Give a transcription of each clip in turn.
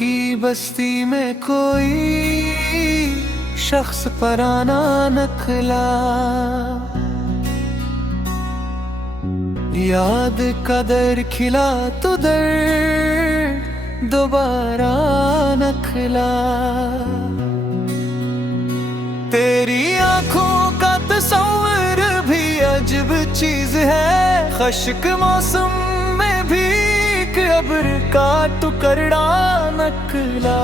की बस्ती में कोई शख्स पराना नखला, याद का दर खिला तो दर दोबारा नखला। तेरी आंखों का तस्वीर भी अजब चीज है, खश्क मौसम में भी अब्र का टुकड़ा नकला।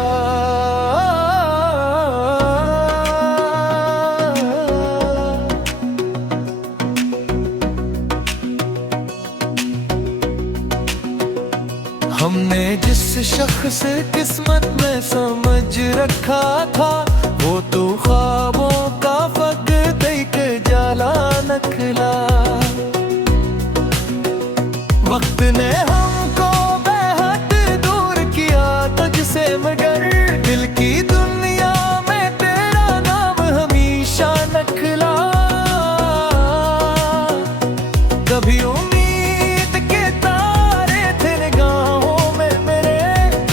हमने जिस शख्स किस्मत में समझ रखा था, वो तो ख्वाबों का फक देख जाला नखला। वक्त ने हमको बेहद दूर किया तुझसे, मगर दिल की दुनिया में तेरा नाम हमेशा नखला। कभी उम्मीद के तारे थे निगाहों में मेरे,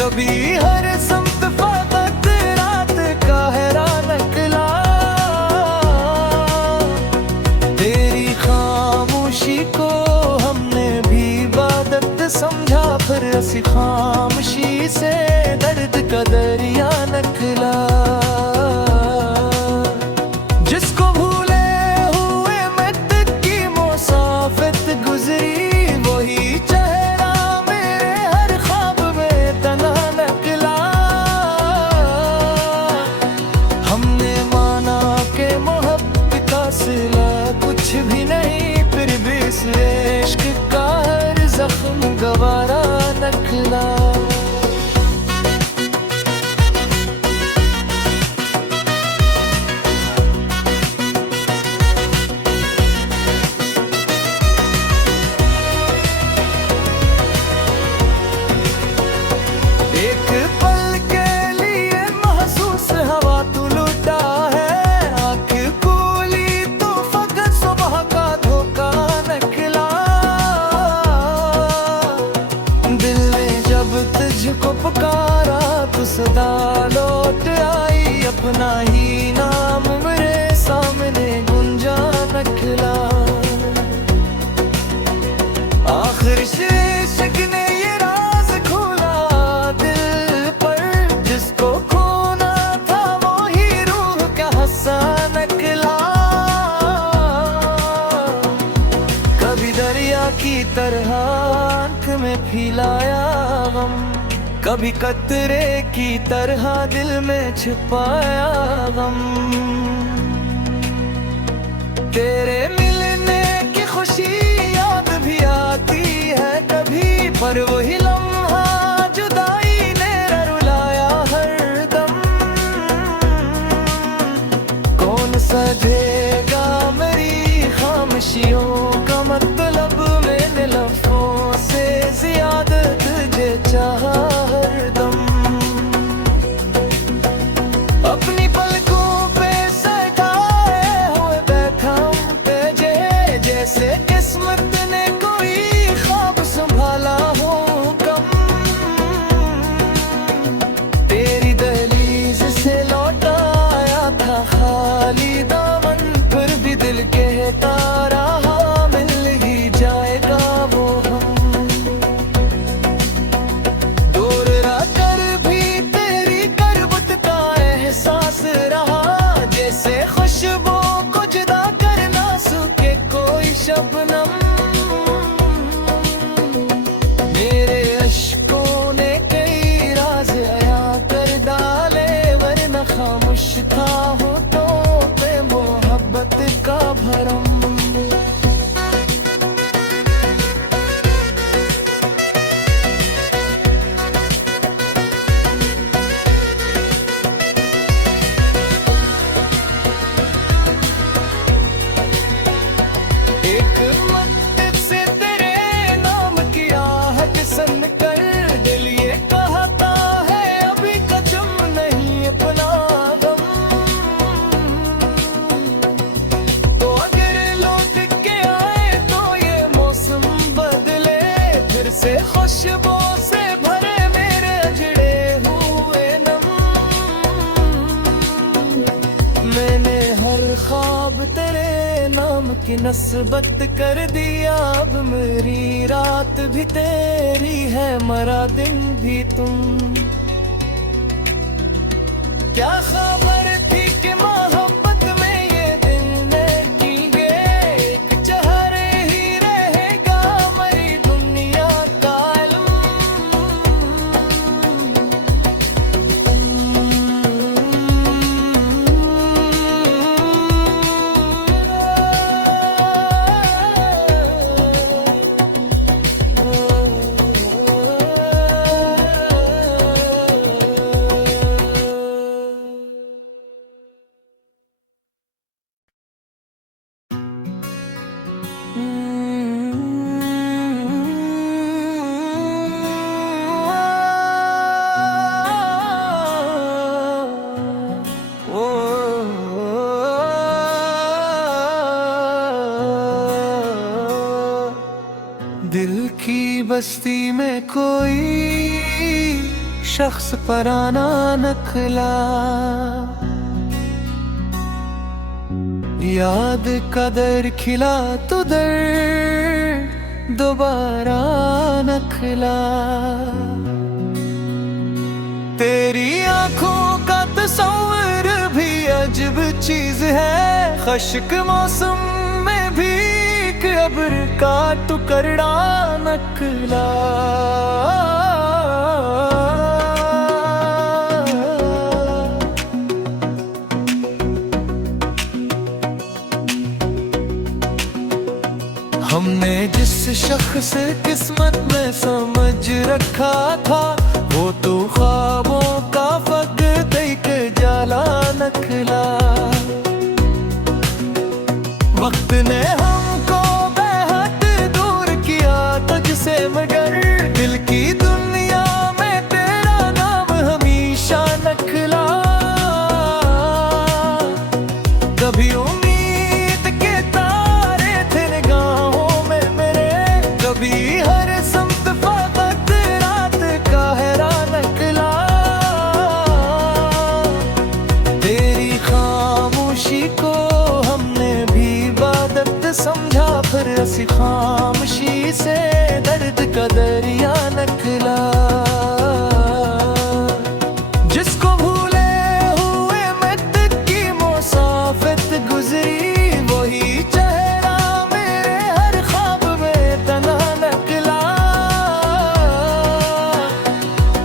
कभी हर समत फकत रात का हैरा नखला। तेरी खामोशी को समझा, फिर ऐसी खामोशी से दर्द का दरिया नकला। जिसको भूले हुए मत की मुसाफिर गुजरी, वही चेहरा मेरे हर ख्वाब में तना नकला। हमने माना के मोहब्बत का सिला कुछ भी नहीं, फिर भी इस इश्क का जख्म गवारा नखला। एक पल के लिए महसूस हवा तू लुटा है, आँख खोली तो फकत सुबह का धोखा नखला। तुझको पुकारा तो सदा लौट आई, अपना ही नाम मेरे सामने गुंजा नखला। आखिर इश्क ने ये राज खोला दिल पर, जिसको खोना था वो ही रूह का हंसा नखला। कभी दरिया की तरह आंख में फैलाया गम, कभी कतरे की तरह दिल में छुपाया गम। तेरे मिलने की खुशी याद भी आती है कभी, पर वही लम्हा जुदाई ने रुलाया हरदम। कौन सधेगा मेरी खामोशियों का मतलब, मैंने लफ्ज़ों से ज्यादा तुझे चाहा हरदम। अपनी पलकों पे सटाए हुए बैठा पे जैसे किस्मत ने कोई ख्वाब संभाला हो कम। तेरी दहलीज से लौटाया था खाली दामन, फिर भी दिल कहता रहा मिल ही जाएगा वो हम। दूर रहकर भी तेरी करवत का एहसास रहा, जैसे खुशबू को जुदा करना सूखे कोई शबनम। मेरे अश्कों ने कई राज अया कर डाले, वरना खामोश था होठों पे मोहब्बत का भरम। एक मत से तेरे नाम की आहट सन कर, दिल ये कहता है अभी कचम नहीं अपना गम। तो अगर लौट के आए तो ये मौसम बदले, फिर से खुशबू से भरे मेरे अजड़े हुए की नस्बत कर दिया, अब मेरी रात भी तेरी है, मरा दिन भी तुम। क्या खबर थी कि मोहब्बत में ये दिन कीगे, एक चेहरे ही रहेगा मरी दुनिया का दिल की बस्ती में कोई शख्स पराना नखला, याद कदर खिला तो दर दोबारा नखला। तेरी आंखों का तस्वीर भी अजब चीज है, खश्क मौसम में भी अब्र का टुकड़ा नकला। हमने जिस शख्स किस्मत में समझ रखा था, वो तो ख्वाबों का फकत एक जाला नखला। वक्त ने हमको बेहद दूर किया तुझसे, मगर दिल की दुनिया में तेरा नाम हमेशा नखला। कभी उम्मीद के तारे थे निगाहों में मेरे, कभी हर समत फकत रात का हैरान नखला। तेरी खामोशी को हमने भी इबादत समझा, फिर ऐसी खामोशी से दर्द का दरिया नखला। जिसको भूले हुए मत की मुसाफिर गुजरी, वही चेहरा मेरे हर ख्वाब में तना नकला।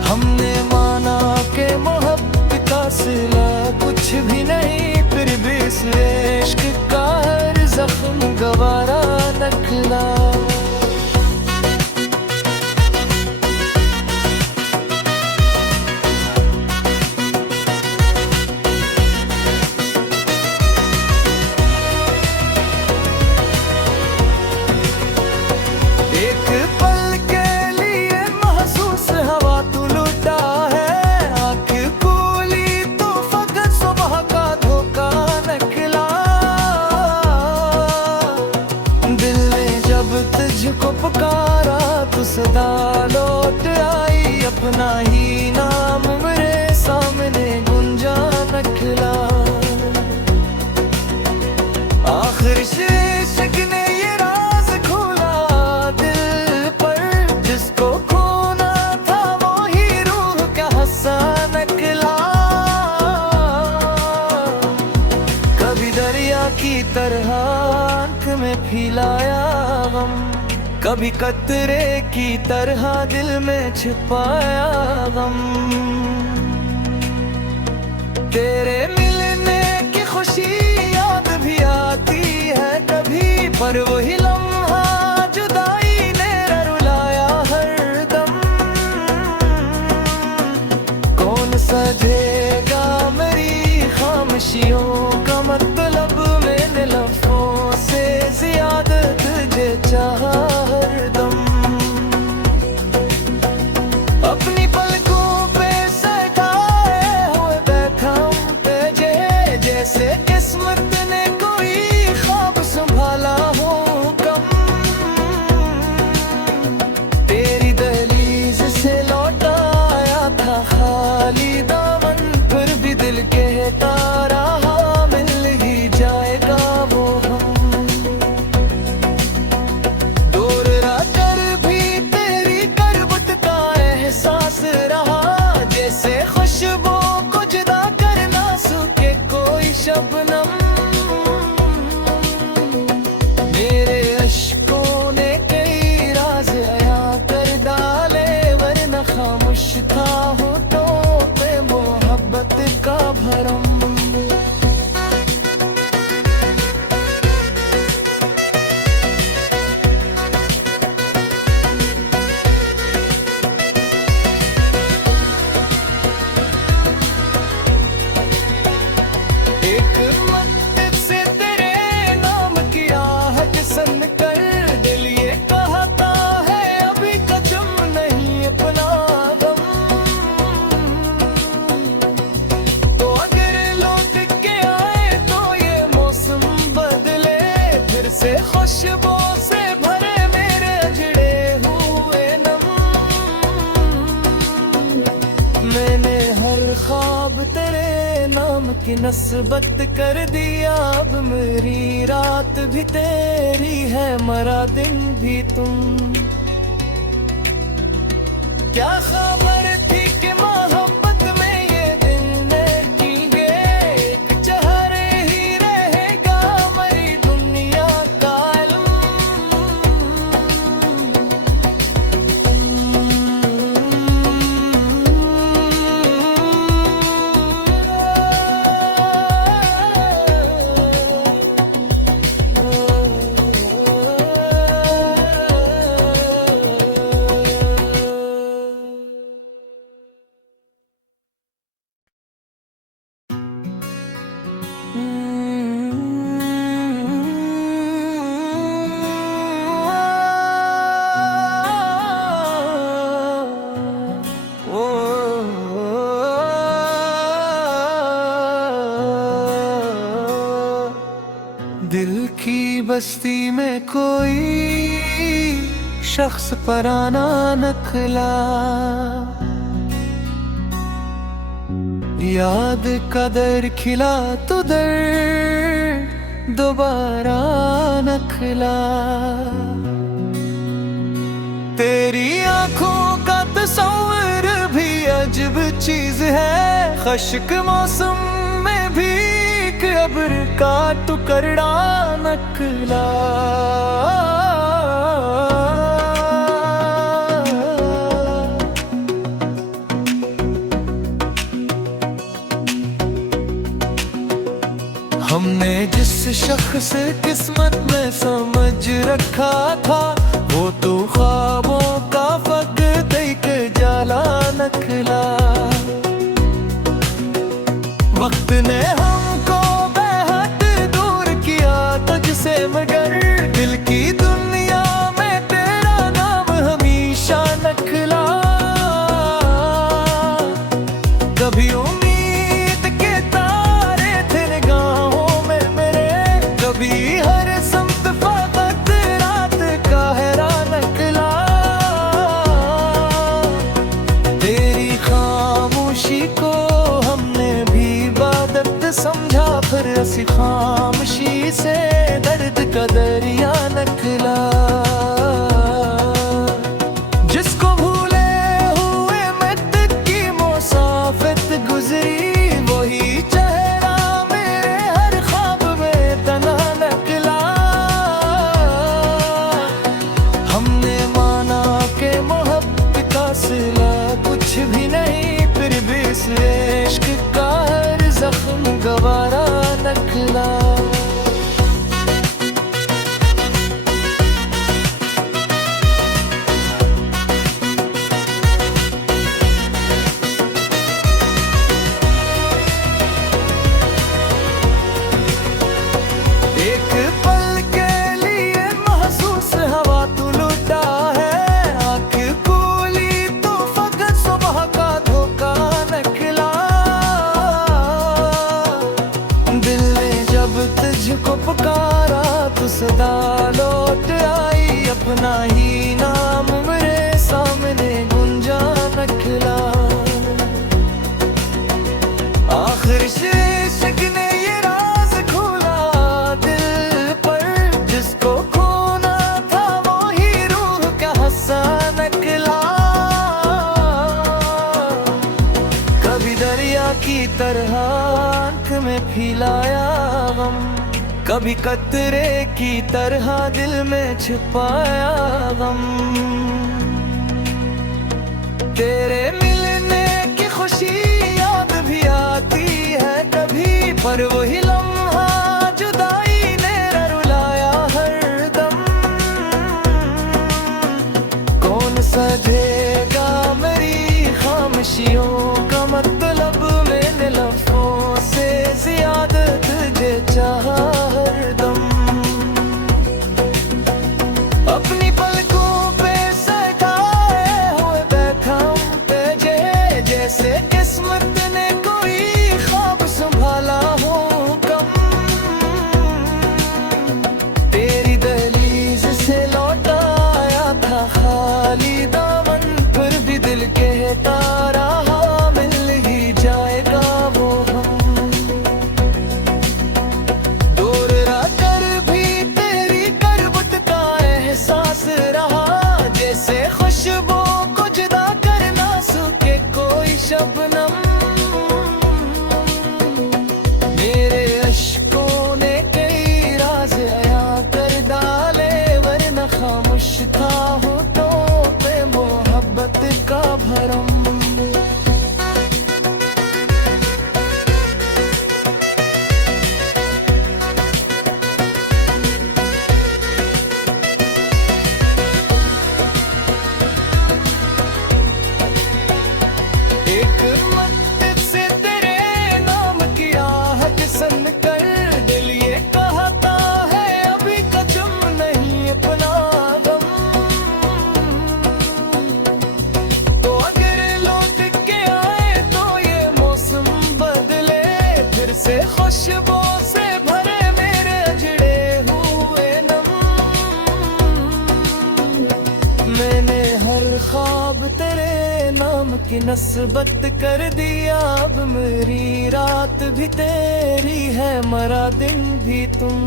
हमने माना के मोहब्बत का सिला कुछ भी नहीं, फिर भी इस इश्क का हर जख्म गवारा नखला। एक पल के लिए महसूस हवा तू लुटा है, आँख खोली तो फकत सुबह का धोखा नखला। दिल ने जब तुझको पुकारा तो सदा लौट आई, अपना ही नाम मेरे सामने गुंजा नखला। आखिर इश्क ने ये राज खोला दिल पर, जिसको खोना था वो ही रूह का हंसा नखला। कभी दरिया की तरह आंख में फैलाया गम, कभी कतरे की तरह दिल में छिपाया गम। तेरे मिलने की खुशी याद भी आती है कभी, पर वही लम्हा जुदाई ने रुलाया हरदम। कौन सजेगा मेरी खामोशियों का मतलब, मैंने लफ्ज़ों से ज्यादा तुझे चाहा हरदम। अपनी पलकों पे सटाए हुए बैठा हूं तुझे, जैसे किस्मत ने कोई ख्वाब संभाला हो कम। नाम की नस्बत कर दिया। अब मेरी रात भी तेरी है, मरा दिन भी तुम। क्या खबर थी कि मोहब्बत में ये दिन कीगे, एक चेहरे ही रहेगा मरी दुनिया का दिल की बस्ती में कोई शख्स पराना नखला, याद कदर खिला तो दर दोबारा नखला। तेरी आंखों का तस्वीर भी अजब चीज है, खश्क मौसम में भी अब्र का टुकड़ा नकला। हमने जिस शख्स किस्मत में समझ रखा था, वो तो ख्वाबों का फक देख जाला नखला। वक्त ने हमको बेहद दूर किया तुझसे, मगर दिल की दुनिया में तेरा नाम हमेशा नखला। कभी उम्मीद के तारे थे निगाहों में मेरे, कभी हर समत फकत रात का हैरान नखला। तेरी खामोशी को समझा, फिर ऐसी खामोशी से दर्द का दरिया नकला। जिसको भूले हुए मत की मुसाफिर गुजरी, वही चेहरा मेरे हर ख्वाब में तना नकला। हमने माना के मोहब्बत का सिला कुछ भी नहीं, फिर भी इस इश्क का जख्म गवारा नखला। एक पल के लिए महसूस हवा तू लुटा है, आँख खोली तो फकत सुबह का धोखा नखला। तुझको पुकारा तो सदा लौट आई, अपना ही नाम मेरे सामने गुंजा नखला। आखिर इश्क ने ये राज खोला दिल पर, जिसको खोना था वो ही रूह का हंसा नखला। कभी दरिया की तरह आँख में फैलाया गम, कभी कतरे की तरह दिल में छुपाया गम। तेरे मिलने की खुशी याद भी आती है कभी, पर वही लम्हा जुदाई ने रुलाया हरदम। कौन सजेगा मेरी खामोशियों का मतलब, मैंने लफ्ज़ों से ज्यादा तुझे चाहा हरदम। अपनी पलकों पे सटाए हुए बैठा हूँ तुझे, जैसे किस्मत ने कोई ख्वाब संभाला हो कम। तेरी दहलीज से लौटा आया था खाली दामन, फिर भी दिल कहता रहा मिल ही जाएगा वो हम। मैंने हर ख्वाब तेरे नाम की नस्बत कर दिया। अब मेरी रात भी तेरी है, मरा दिन भी तुम।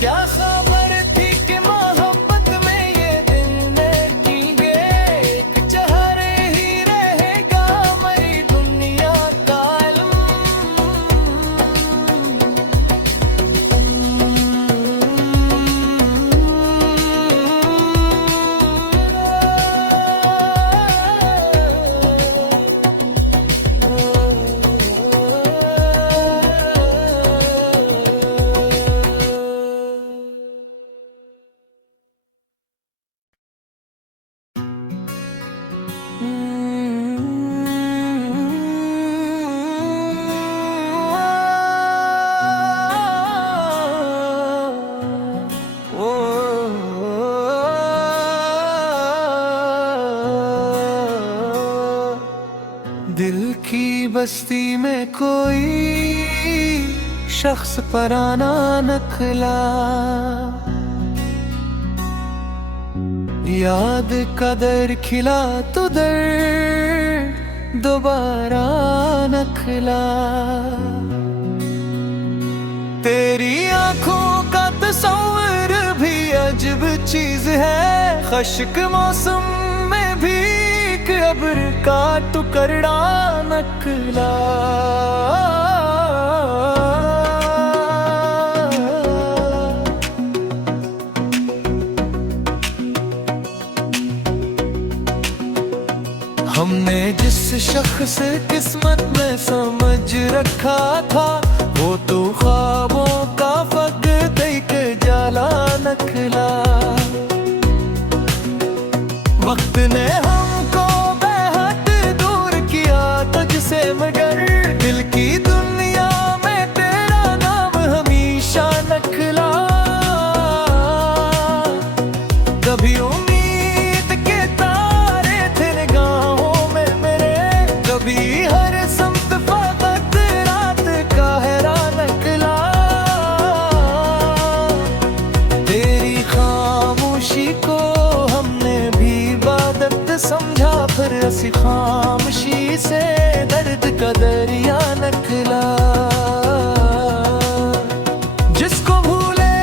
क्या खबर थी कि मोहब्बत में ये दिल में कीगे, एक चेहरे ही रहेगा मरी दुनिया का इल्म। दिल की बस्ती में कोई शख्स पराना नखला, याद कदर खिला तो दर दोबारा नखला। तेरी आंखों का तस्वीर भी अजब चीज है, खश्क मौसम में भी अब्र का टुकड़ा नकला। हमने जिस शख्स किस्मत में समझ रखा था, वो तो ख्वाबों का फक़ एक जाला नखला। वक्त ने हमको बेहद दूर किया तुझसे, मगर दिल की दुनिया में तेरा नाम हमेशा नखला। कभी उम्मीद के तारे थे निगाहों में मेरे, कभी हर समत फ़क़त रात का हैरान नखला। तेरी खामोशी को समझा, फिर ऐसी खामोशी से दर्द का दरिया नखला। जिसको भूले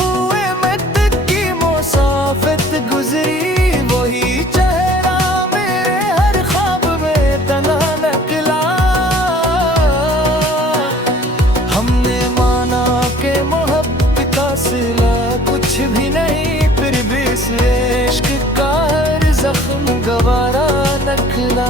हुए मत की मुसाफिर गुजरी, वही चेहरा मेरे हर ख्वाब में तना नखला। हमने माना के मोहब्बत का सिला कुछ भी नहीं, फिर भी इस इश्क का हर जख्म गवारा नखला।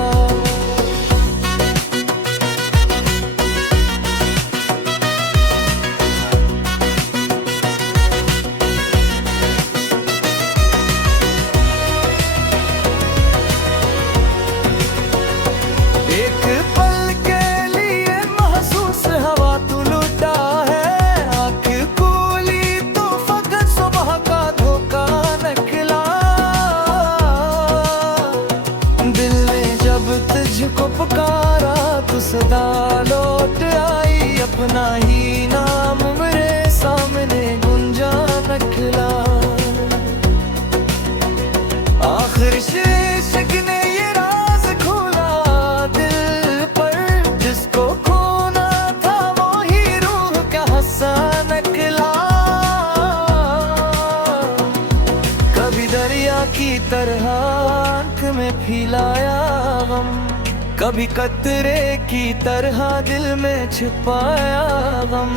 एक पल के लिए महसूस हवा तू लुटा है, आँख खोली तो फकत सुबह का धोखा नखला। दिल ने जब तुझको पुकारा तो सदा लौट आई, अपना ही नाम मेरे सामने गुंजा नखला। आखिर इश्क ने ये राज खोला दिल पर, जिसको खोना था वो ही रूह का हंसा नखला। कभी दरिया की तरह आंख में फैलाया गम, कभी कतरे की तरह दिल में छुपाया गम।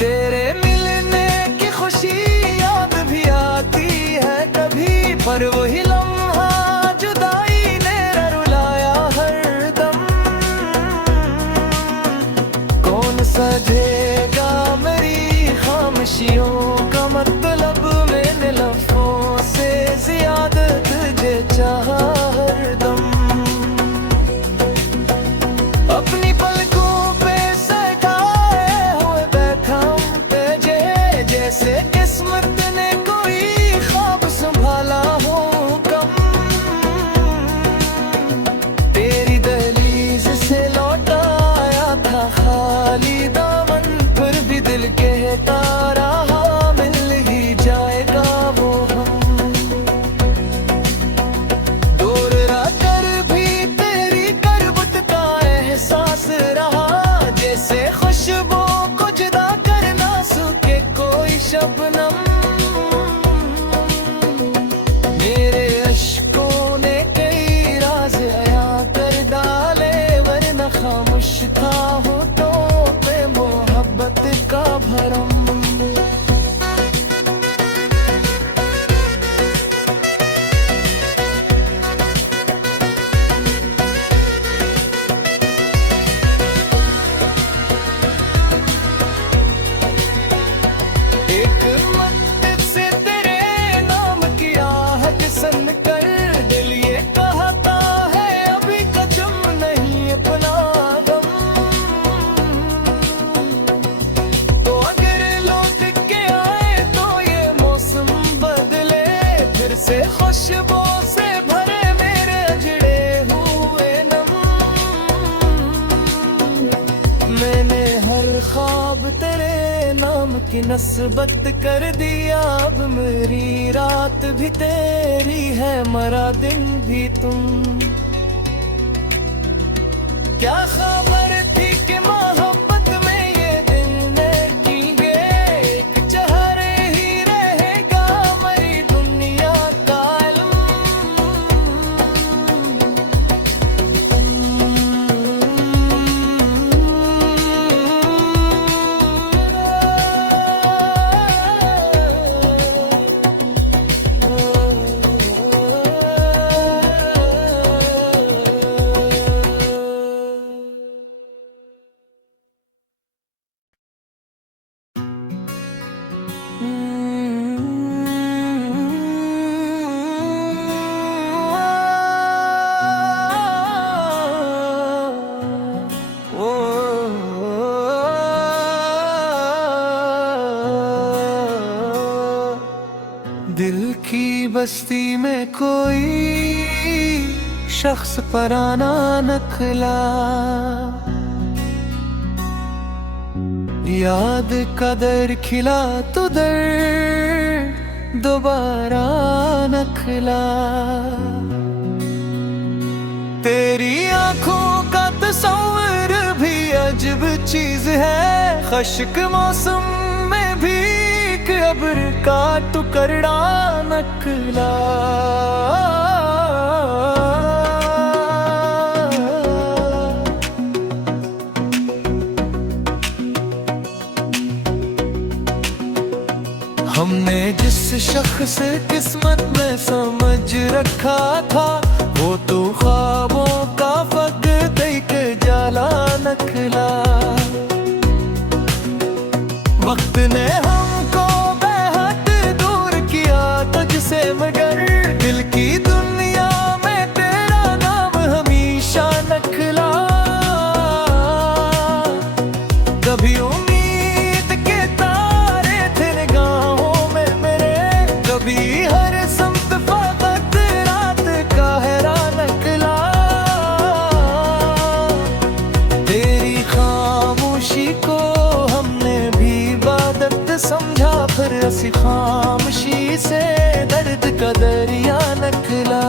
तेरे मिलने की खुशी याद भी आती है कभी, पर वही लम्हा जुदाई ने रुलाया हरदम। कौन सजेगा मेरी खामोशियों का मतलब, मैंने लफ्ज़ों से ज़्यादा तुझे चाहा हरदम। अपनी पलकों पे सटाए हुए बैठा हूँ तुझे, जैसे किस्मत ने कोई ख्वाब संभाला हो कम। तेरी दहलीज से लौटा आया था खाली दामन, फिर भी दिल कहता रहा मिल नस्बत कर दिया, अब मेरी रात भी तेरी है, मरा दिन भी तुम। क्या खबर थी कि मोहब्बत में ये दिन कीगे, एक चेहरे ही रहेगा मरी दुनिया का दिल की बस्ती में कोई शख्स पराना नखला, याद कदर खिला तो दर दोबारा नखला। तेरी आंखों का तस्वीर भी अजब चीज है, खश्क मौसम में भी अब्र का टुकड़ा नकला। हमने जिस शख्स किस्मत में समझ रखा था, वो तो ख्वाबों का फक देख जाला नखला। वक्त ने हमको बेहद दूर किया तुझसे, मगर दिल की दुनिया में तेरा नाम हमेशा नखला। कभी उम्मीद के तारे थे निगाहों में मेरे, कभी हर समत फकत रात का हैरान नखला। तेरी खामोशी को हमने भी इबादत समझा, फिर असी खामोशी से दर्द का दरिया नखला।